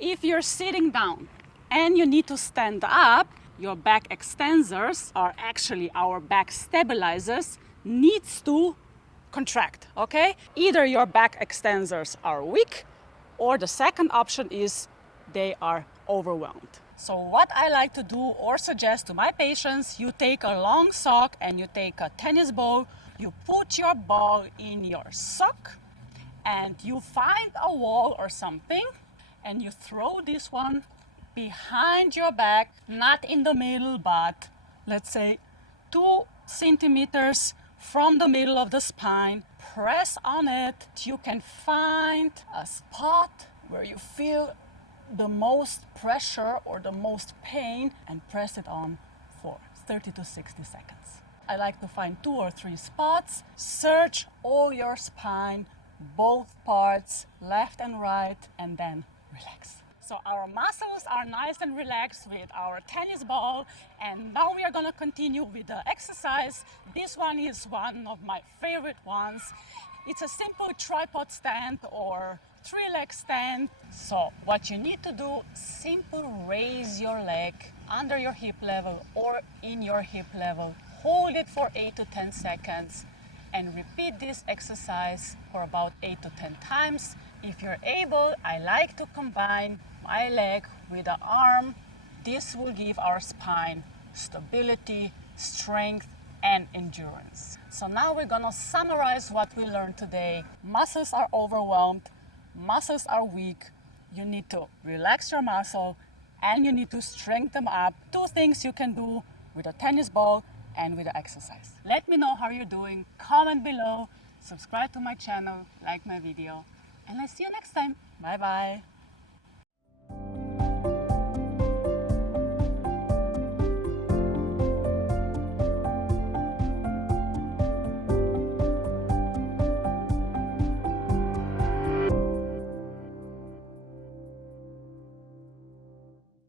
If you're sitting down and you need to stand up, your back extensors are actually our back stabilizers, needs to contract, okay? Either your back extensors are weak, or the second option is they are overwhelmed. So what I like to do or suggest to my patients, you take a long sock and you take a tennis ball, you put your ball in your sock and you find a wall or something and you throw this one behind your back, not in the middle, but let's say 2 centimeters from the middle of the spine. Press on it. You can find a spot where you feel the most pressure or the most pain and press it on for 30 to 60 seconds. I like to find 2 or 3 spots. Search all your spine, both parts, left and right, and then relax. So our muscles are nice and relaxed with our tennis ball, and now we are gonna continue with the exercise. This one is one of my favorite ones. It's a simple tripod stand or 3-leg stand. So what you need to do, simple raise your leg under your hip level or in your hip level. Hold it for 8 to 10 seconds and repeat this exercise for about 8 to 10 times. If you're able, I like to combine my leg with the arm. This will give our spine stability, strength, and endurance. So now we're gonna summarize what we learned today. Muscles are overwhelmed, muscles are weak. You need to relax your muscle and you need to strengthen them up. 2 things you can do with a tennis ball and with the exercise. Let me know how you're doing. Comment below, subscribe to my channel, like my video, and I'll see you next time. Bye bye.